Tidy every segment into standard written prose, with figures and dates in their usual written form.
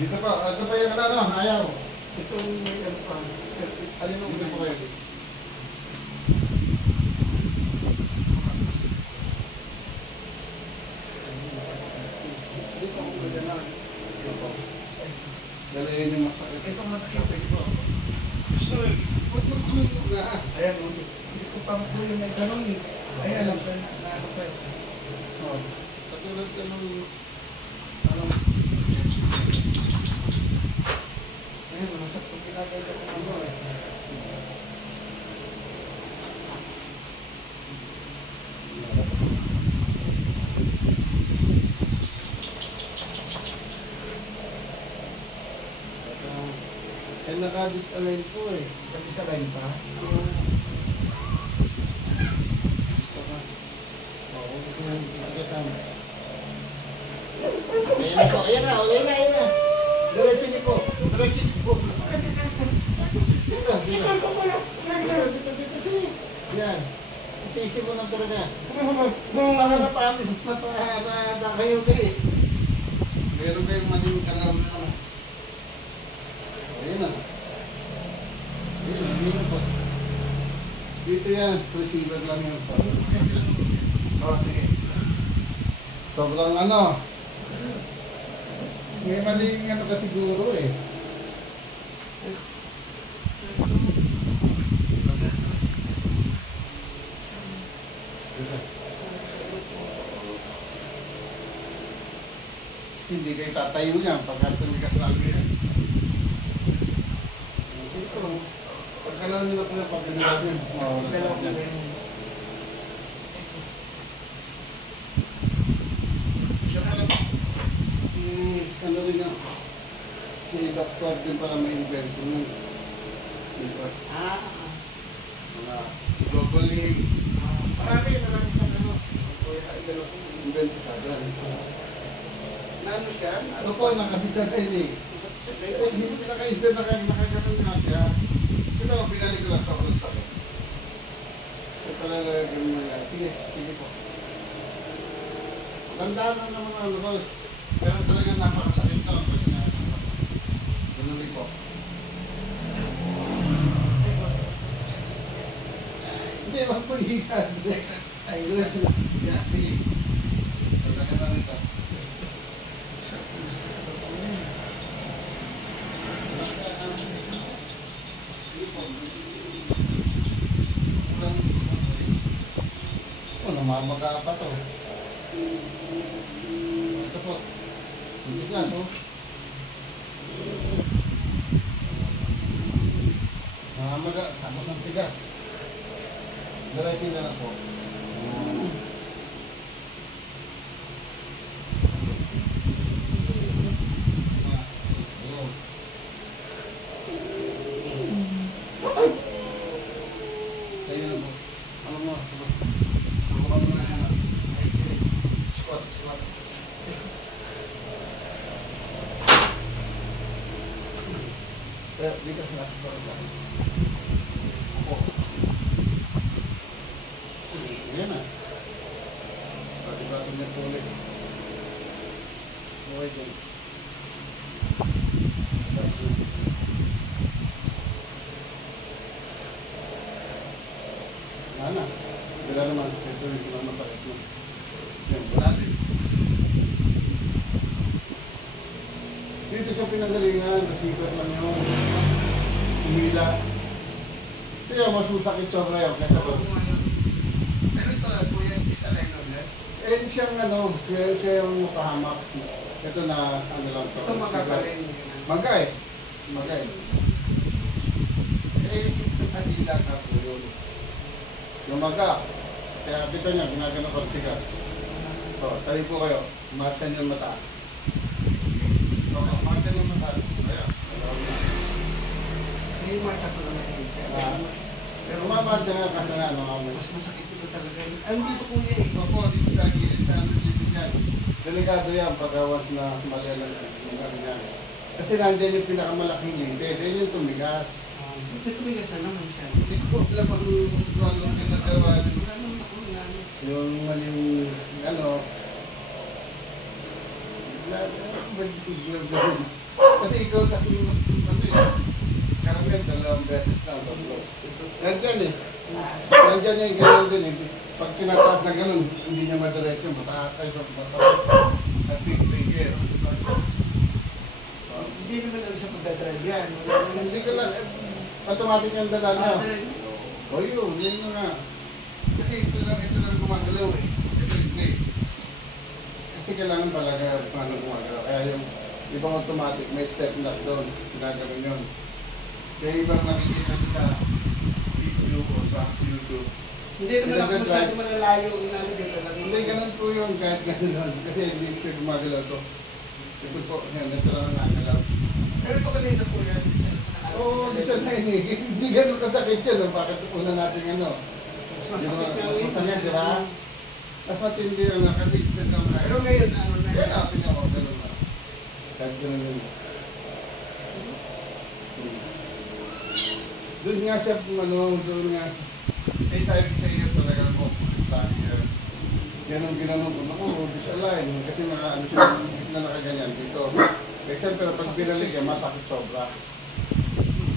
Dito pa, ito pa yung ano, ayaw. Ito may ano pa. Alin mo Dito po kayo. Dito ko ganda na. Dalayan yung masakit. Ito masakit. Pwede po. Sorry, huwag mo kumulong na. Ayan, hindi ko pa po yung may tanong eh. Ayan, alam ko na ano pa yun. Oh, katulad ka nung ano. Ayan, masak po ginagay ko kung ano eh. Eh, naka-disalign po eh. Kasi sa line pa. Oo, ito na yung pagkatama. Ayan na po, ayan na, ayan na, ayan na. Diretso niyo po, diretso niyo po. Dito, dito. Dito, dito, dito. Yan. Itisi mo lang talaga. Nakarapan, kayo kayo. Meron kayong maling kalaw na ano. Ayan na. Ayan, dito po. Dito yan, receiver lang yan. Oh, sige. Sobrang ano. May maling ano ka siguro eh. Hindi kayo tatayo niyan pagka tumigas lalo yan. Ito, pagka lang nila po yung pagka natin. Dalawa ko na yun. Ano rin yan? Si Dr. din para may invento nun. Mga globally. Marami sa ano. Invento sa dyan. Ano siya? Ano po, nakabisa na yun eh. Hindi mo naka-isa, nakaganon na siya. Ito, binalik ko lang sa ulit sa akin. Ito talaga ganun na yan. Sige, sige po. Tandaan lang naman ano ko. Pero talagang napakasakit na. Kasi nga, ganun rin po. Hindi, wag po hihikan. Ay, ganun sila. Yan, sige. Talaga na rin ito. Namamaga pa to. Ito po. Hindi gas, oh. Namamaga. Tapos ang tigas. Diretso na lang po. Dito sa lahat ko lang. Opo. Ayan na. Pati-pati na tuloy. Okay din. Wala na. Wala naman. Ito yung pinamapakit mo. Yan, wala din. Dito sa pinagalingan, receiver lang yung humila. Kaya masusakit sobra yun. Pero ito, kuya, isa line ulit. Eh, siyang ano, siya yung makahamak. Ito na, ano lang to. Ito magagaling. Maga eh. Maga eh. Eh, kadila ka po yun. Yung maga. Kaya kita niya, ginagano ko siya. So, tayo po kayo. Marchan yung mata. Marchan yung mata. Ayan. May marka ko naman yun siya. Pero umama siya nga kasi nga, ano kami. Mas masakit ito talaga yun. Ano dito kuya eh? Ito po, dito sa gilid, sa ano dito yan. Delikado yan pagkawas na malalang yung ganyan. Kasi nandiyan yung pinakamalaking linte, then yung tumigas. Ito tumigas na naman siya. Hindi ko alam kung ano yung pinagawa. Wala naman ako nga. Yung ano, Kasi ikaw kasi yung karamihan dalawang beses na ang tatlo. Nandyan eh. Nandyan yung gano'n din eh. Pag tinataas na gano'n, hindi niya madiretso. Matakay sa matakas. At tig-trigger. Hindi naman ano sa pagdadrive yan. Hindi ko lang, automatic ang dala niya. O yun mo nga. Kasi ito lang gumagalaw eh. Ito hindi. Kasi kailangan talaga paano gumagalaw. Kaya yung ibang automatic, may step lock doon. Ginagawin yun. Kaya ibang nakikita sa video o sa YouTube. Hindi naman ako masyado malalayo inano dito lang. Hindi, ganun po yun. Kahit ganun. Kasi hindi siya gumagalaw to. Ito po, yan. Ito lang ang nagalaw. Pero ito kanina po yan. Oo, dito na yun eh. Hindi ganun kasakit yun. Bakit una natin ano? Mas masakit nga yun. Masakit, di ba? Mas matindi lang na kasi ito lang na. Pero ngayon, ano na Yan natin niya ako, ganun na. Kahit ganun yun. Doon nga siya, doon nga. Eh, sabi ko sa iyo talaga po. Ganun ginanong ko. Naku, disalign. Kasi ano siya, na nakaganyan dito. Eh, siyempre, pag binalik yan, masakit sobra.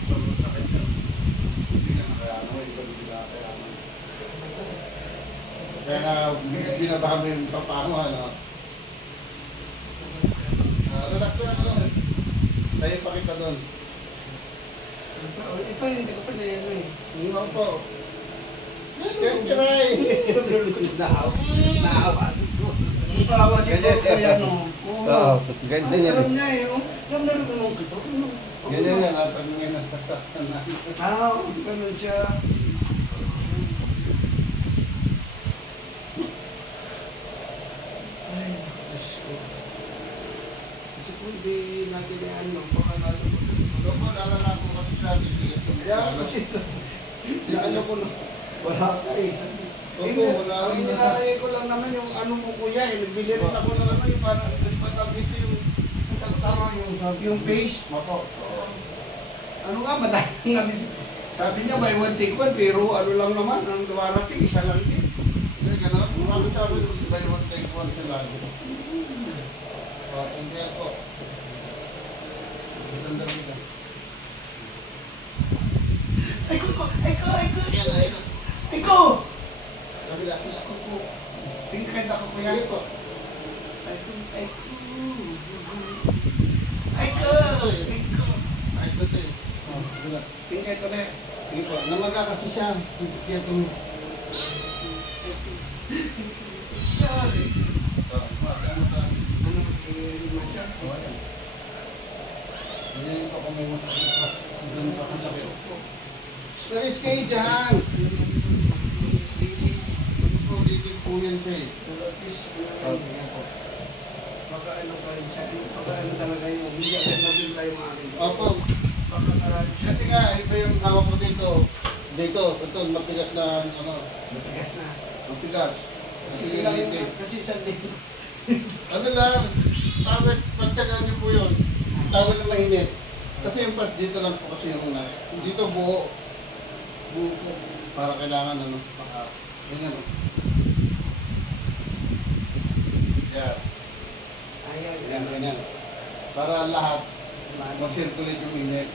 Sobrang sakit yan. Hindi na nakayanan. Iba hindi na nakayanan. Kaya nga, binabahan mo yung papano, ano. Relax lang, ano. Tayo pa kita doon. Ito hindi ko pa na yan eh. Hindi po. Try! Naawa. Naawa si Toto yan o. Oo, ganyan yan. Alam niya eh. Alam na rin kung ito. Ganyan yan, at ang mga nasasaktan na. Ganun siya. Ay, Diyos ko. Kasi kung hindi natin yan, baka natin mo. Ito po, nalala ko kasi sa atin. Kaya kasi, ano ko na, wala ka eh. Opo, wala Ang rin na. nilalagay ko lang naman yung ano mo kuya eh. Nagbili rin ako ng ano yung parang nagpatag dito yung tama yung base. Mapo. Ano nga, madami nga. Sabi niya, buy one take one, pero ano lang naman, ang dumarating, isa lang din. Hindi, gano'n. Marami sabi ko sila yung one take one sila. Hindi ako. Ganda rin. Ay ko! Yan. Ay ko! Kabila. Diyos ko po. Tingkad ako kuya. Sige po. Ay ko! Ay, ito eh. Oh, kabila. Tingkad ko na. Sige po. Namaga kasi siya. Kaya itong... Sorry. Ano ta? Ano matcha? Oh, yan. Ganyan po kung may masakit pa. Ganyan pa kasakit. Space kayo dyan! Dito po yan siya eh. Pero at least, Ganyan po. baka ano pa rin siya. Baka ano talaga yung hindi agad nabigla yung akin. Opo. Baka marami siya. Kasi nga, iba yung hawak ko dito. Dito, ito, matigas na, ano, Matigas na. matigas. Kasi Kasi ilang hindi. kasi isang linggo. Ano lang, tawad, pagtagaan niyo po yun. Tawad na mainit. Kasi yung pad, dito lang po kasi yung dito buo. Buo po. Para kailangan, ano, ganyan, oh. Yan. Ayan. Yan, ganyan. Para lahat, mag-circulate yung init.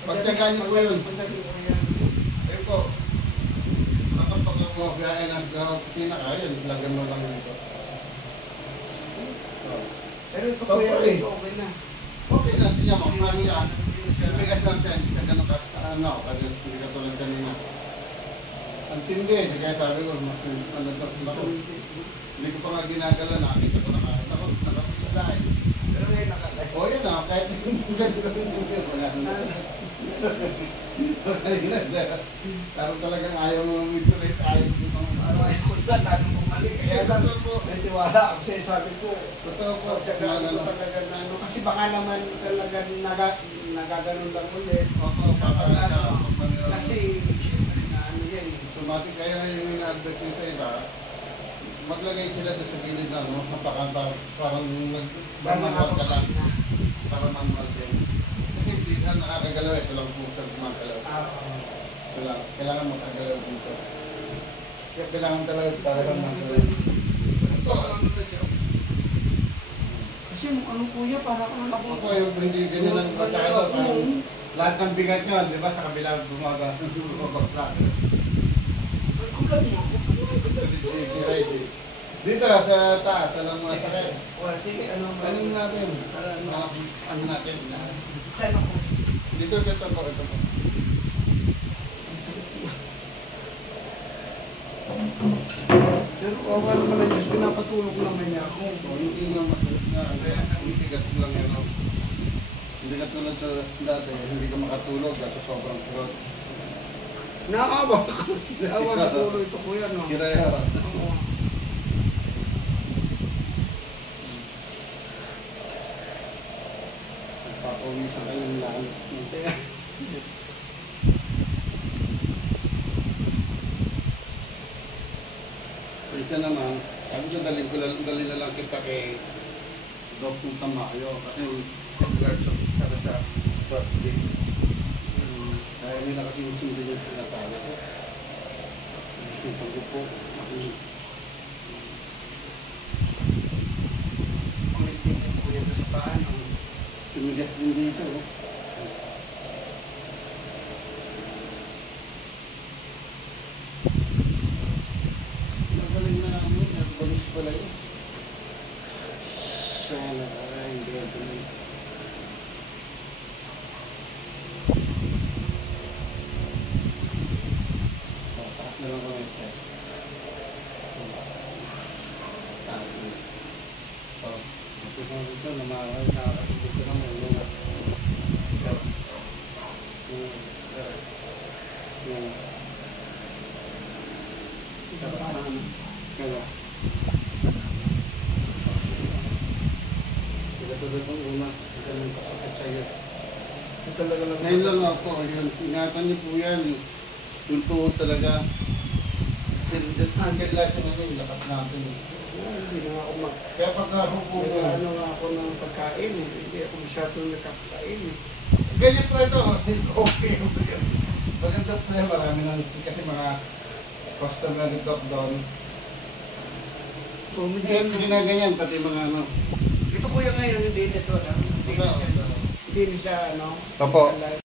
Pagtagaan niyo po yun. Pagdating ko yan. Ayun po. Kapag mo biyahe ng opisina ka, yun, lagyan mo lang dito. Oh. Pero ito ko yan, Okay. okay na. Okay lang, tingnan mo, paano siya? Bigas lang siya, hindi siya ganun ka, ano, kasi hindi ka tulad kanina. Ang tindi, kaya sabi ko, hindi ko pa nga ginagala, nakita ko na kahit ako, nakapaglain. Pero ngayon nakakay. O yun na, kahit ganun gawin, wala na. Parang talagang ayaw mo mag-iterate, ayaw mo Ano ay kula, sabi ko mali. Kaya Kaya lang, totoo po. may tiwala ako sa'yo, sabi ko. Totoo po, Tsaka ano, ano talaga na ano. Kasi baka naman talaga nagaganon lang ulit. opo, baka Kasi, syempre na ano yan. automatic kaya nga yung ina-advert nyo sa iba, maglagay sila doon sa gilid na, no? Napakanta, parang manual ka lang, para manual din. Kasi hindi na nakakagalaw, ito lang po sa gumagalaw. Kailangan makagalaw dito. Kaya kailangan talaga magalaw. Ito, Kasi ano kuya, para kang Ako, yung hindi ganyan lang masyado. Parang lahat ng bigat nyo, di ba, sa kabila bumaga. Bumabagsak. Dito, sa taas, alam mo, sakit. Sige, ano Natin? para Ano natin? saan ako? Dito, ito po. Pero kawa naman ang Diyos, pinapatulog naman niya ako. Hindi nga matulog na. Kaya ang bigat lang yan. Hindi ka tulad sa dati, hindi ka makatulog kasi sobrang pagod. Naawa ko. Naawa siguro ito kuya, no? Kiraya. Oo. Nagpapawisan ka ng lang. Isa naman, sabi ko dali na lang kita kay Dr. Tamayo kasi congrats sa birthday. Kaya nila kasi yung sundin yung sinatala ko. Sipag po. Ulitin yung kuya ko sa paan. Tumigas din dito. Magaling na mo, nagbalis pala yun. Sana pala, hindi yan tuloy. Taas na lang kami sa taas na. Ito sa ito, namakakay, nakakatulog ko naman yung kaya tulad ng una, ito lang kasakit sa'yo. Ito talaga lang Ngayon lang ako, yun, ingatan niyo po yan. Yung tuhod talaga. Hanggang lahat yung ano, yung lakas natin. Hindi na ako Kaya pagkahupo mo, ano nga ako ng pagkain eh. Hindi ako masyadong nakakain eh. ganyan po ito, okay. Maganda po yan, marami nang, kasi mga customer ni Doc doon. Yan, ginaganyan, pati mga ano. Ito kuya ngayon, hindi nito, hindi na siya, hindi na siya, ano, Opo. sa live.